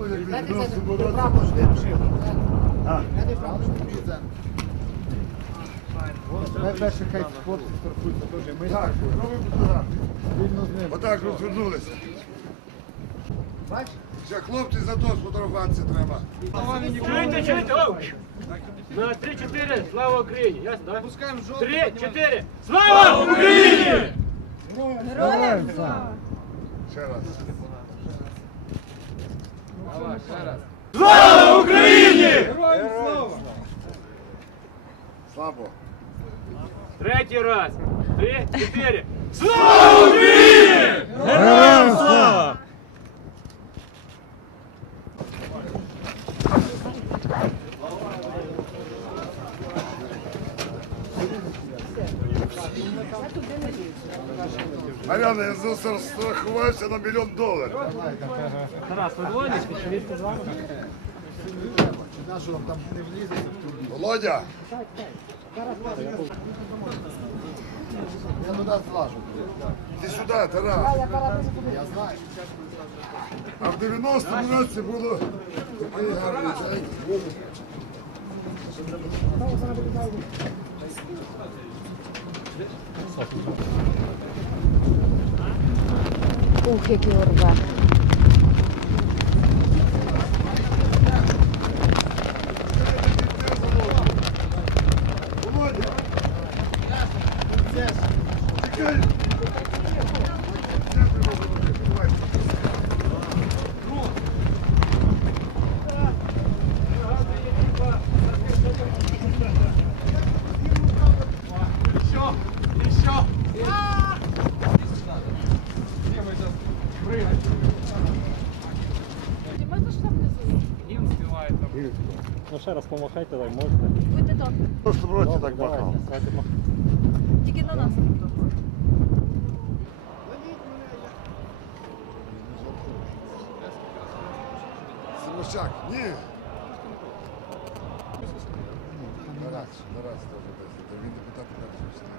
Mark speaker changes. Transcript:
Speaker 1: було, як
Speaker 2: Знаєте, це
Speaker 1: 90
Speaker 2: ти
Speaker 1: році.
Speaker 2: прапор ж випиши.
Speaker 1: А,
Speaker 2: Я не прапор ж
Speaker 3: Перший хай хлопці торкуються теж. Ми
Speaker 1: так, фотографію.
Speaker 3: з ним.
Speaker 1: Отак розвернулися.
Speaker 2: Бач?
Speaker 1: Ще хлопці за то сфотографуватися треба.
Speaker 4: Чуєте, чуєте? Оу! На 3-4, слава Україні! Ясно, так? Пускаємо жовтий. 3-4, слава Україні!
Speaker 3: Героям слава!
Speaker 1: Ще раз.
Speaker 4: Слава Україні!
Speaker 1: Слабо.
Speaker 4: Третій раз. 3-4, слава Україні!
Speaker 3: Героям слава!
Speaker 1: Мар'яна, я застрахувався на мільйон доларів.
Speaker 4: Тарас, ви двоє спеціалісти з вами?
Speaker 3: Нашу вам там не влізеться в турбі.
Speaker 1: Володя,
Speaker 3: Я туди злажу.
Speaker 1: іди сюди, Тарас.
Speaker 3: Я знаю.
Speaker 1: А в 90-му році було такий гарний чай.
Speaker 5: Ух, який орбе.
Speaker 1: Володя!
Speaker 6: Ну ще раз помахайте, так можете.
Speaker 5: Будьте добрі.
Speaker 1: В прошлому році так махав.
Speaker 5: Тільки на нас.
Speaker 1: Симощак, ні. Нараз, нараз теж десь. Він депутат перший.
Speaker 5: Ми